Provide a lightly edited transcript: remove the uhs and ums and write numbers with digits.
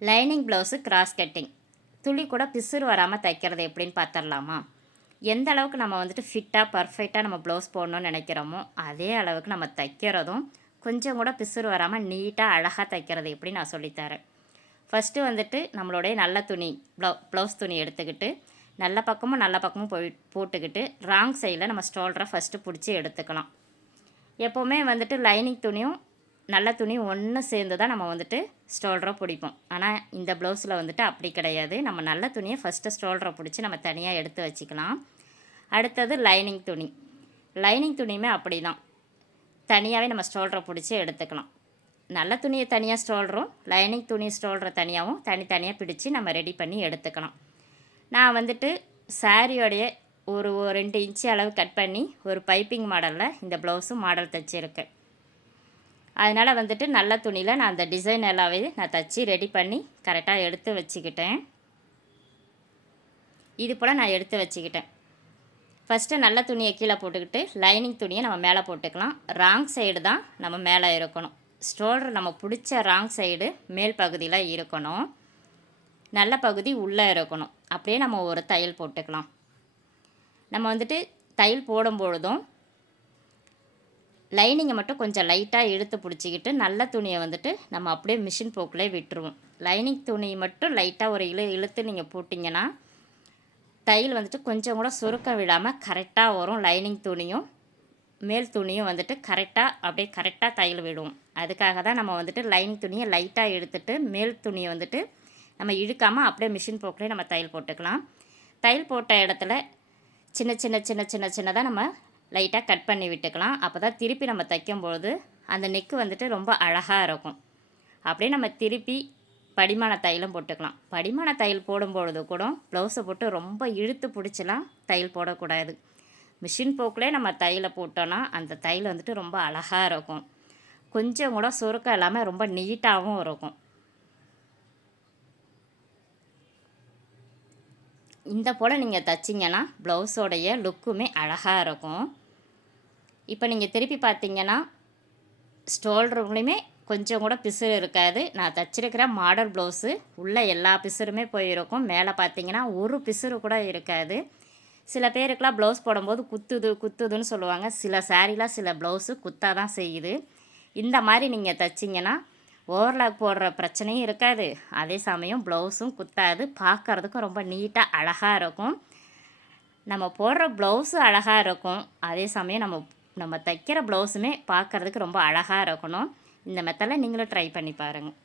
Lining blouse cross cutting துளி கூட பிசுறு வராமல் தைக்கிறது எப்படின்னு பார்த்துடலாமா? எந்த அளவுக்கு நம்ம வந்துட்டு ஃபிட்டாக பர்ஃபெக்டாக நம்ம ப்ளவுஸ் போடணும்னு நினைக்கிறோமோ அதே அளவுக்கு நம்ம தைக்கிறதும் கொஞ்சம் கூட பிசுறு வராமல் நீட்டாக அழகாக தைக்கிறது எப்படி நான் சொல்லித்தரேன். ஃபஸ்ட்டு வந்துட்டு நம்மளுடைய நல்ல துணி ப்ளவுஸ் துணி எடுத்துக்கிட்டு நல்ல பக்கமும் போட்டுக்கிட்டு ராங் சைடில் நம்ம ஸ்டோல்டரை ஃபஸ்ட்டு பிடிச்சி எடுத்துக்கலாம். எப்போவுமே வந்துட்டு லைனிங் துணியும் நல்ல துணி ஒன்று சேர்ந்து தான் நம்ம வந்துட்டு ஸ்டோல்டரை பிடிப்போம். ஆனால் இந்த ப்ளவுஸில் வந்துட்டு அப்படி கிடையாது. நம்ம நல்ல துணியை ஃபஸ்ட்டு ஸ்டோல்டரை பிடிச்சி நம்ம தனியாக எடுத்து வச்சுக்கலாம். அடுத்தது லைனிங் துணியுமே அப்படி தான் தனியாகவே நம்ம ஸ்டோல்டரை பிடிச்சி எடுத்துக்கலாம். நல்ல துணியை தனியாக ஸ்டோல்டரும் லைனிங் துணி ஸ்டோல்டரை தனியாகவும் தனித்தனியாக பிடிச்சி நம்ம ரெடி பண்ணி எடுத்துக்கலாம். நான் வந்துட்டு சாரியோடைய ஒரு 2 இன்ச்சு அளவு கட் பண்ணி ஒரு பைப்பிங் மாடலில் இந்த ப்ளவுஸும் மாடல் தைச்சிருக்கேன். அதனால் வந்துட்டு நல்ல துணியில் நான் அந்த டிசைன் எல்லாமே நான் தைச்சி ரெடி பண்ணி கரெக்டாக எடுத்து வச்சுக்கிட்டேன். இது போல் நான் எடுத்து வச்சுக்கிட்டேன். ஃபஸ்ட்டு நல்ல துணியை கீழே போட்டுக்கிட்டு லைனிங் துணியை நம்ம மேலே போட்டுக்கலாம். ராங் சைடு தான் நம்ம மேலே இருக்கணும். ஸ்டோல்டர் நம்ம பிடிச்ச ராங் சைடு மேல் பகுதியில் இருக்கணும், நல்ல பகுதி உள்ளே இருக்கணும். அப்படியே நம்ம ஒரு தையல் போட்டுக்கலாம். நம்ம வந்துட்டு தையல் போடும்பொழுதும் லைனிங்கை மட்டும் கொஞ்சம் லைட்டாக இழுத்து பிடிச்சிக்கிட்டு நல்ல துணியை வந்துட்டு நம்ம அப்படியே மிஷின் போக்கிலே விட்டுருவோம். லைனிங் துணி மட்டும் லைட்டாக ஒரு இழுத்து நீங்கள் போட்டிங்கன்னா தையல் வந்துட்டு கொஞ்சம் கூட சுருக்க விடாமல் கரெக்டாக வரும். லைனிங் துணியும் மேல் துணியும் வந்துட்டு கரெக்டாக தையல் விடுவோம். அதுக்காக தான் நம்ம வந்துட்டு லைனிங் துணியை லைட்டாக எடுத்துகிட்டு மேல் துணியை வந்துட்டு நம்ம இழுக்காமல் அப்படியே மிஷின் போக்கிலே நம்ம தையல் போட்டுக்கலாம். தையல் போட்ட இடத்துல சின்னதாக நம்ம லைட்டாக கட் பண்ணி விட்டுக்கலாம். அப்போ தான் திருப்பி நம்ம தைக்கும்பொழுது அந்த நெக்கு வந்துட்டு ரொம்ப அழகாக இருக்கும். அப்படியே நம்ம திருப்பி படிமான தையலும் போட்டுக்கலாம். படிமான தையல் போடும்பொழுது கூட ப்ளவுஸை போட்டு ரொம்ப இழுத்து பிடிச்சலாம் தையல் போடக்கூடாது. மிஷின் போக்கிலே நம்ம தையலை போட்டோன்னா அந்த தையல் வந்துட்டு ரொம்ப அழகாக இருக்கும். கொஞ்சம் கூட சுருக்கம் இல்லாமல் ரொம்ப நீட்டாகவும் இருக்கும். இந்த போல் நீங்கள் தைச்சிங்கன்னா ப்ளவுஸோடைய லுக்குமே அழகாக இருக்கும். இப்போ நீங்கள் திருப்பி பார்த்தீங்கன்னா ஸ்டோல்டருக்குள்ளேயுமே கொஞ்சம் கூட பிசுறு இருக்காது. நான் தைச்சிருக்கிற மாடல் ப்ளவுஸு உள்ளே எல்லா பிசுறுமே போயிருக்கும். மேலே பார்த்தீங்கன்னா ஒரு பிசுறு கூட இருக்காது. சில பேருக்கெலாம் ப்ளவுஸ் போடும்போது குத்துதுன்னு சொல்லுவாங்க. சில சாரீலாம் சில ப்ளவுஸு குத்தாக தான் செய்யுது. இந்த மாதிரி நீங்கள் தைச்சிங்கன்னா ஓவர்லாக் போடுற பிரச்சனையும் இருக்காது. அதே சமயம் ப்ளவுஸும் குத்தாது. பார்க்குறதுக்கும் ரொம்ப நீட்டாக அழகாக இருக்கும். நம்ம போடுற ப்ளவுஸு அழகாக இருக்கும். அதே சமயம் நம்ம தைக்கிற ப்ளவுஸுமே பார்க்குறதுக்கு ரொம்ப அழகாக இருக்கணும். இந்த மெத்தடில் நீங்களும் ட்ரை பண்ணி பாருங்கள்.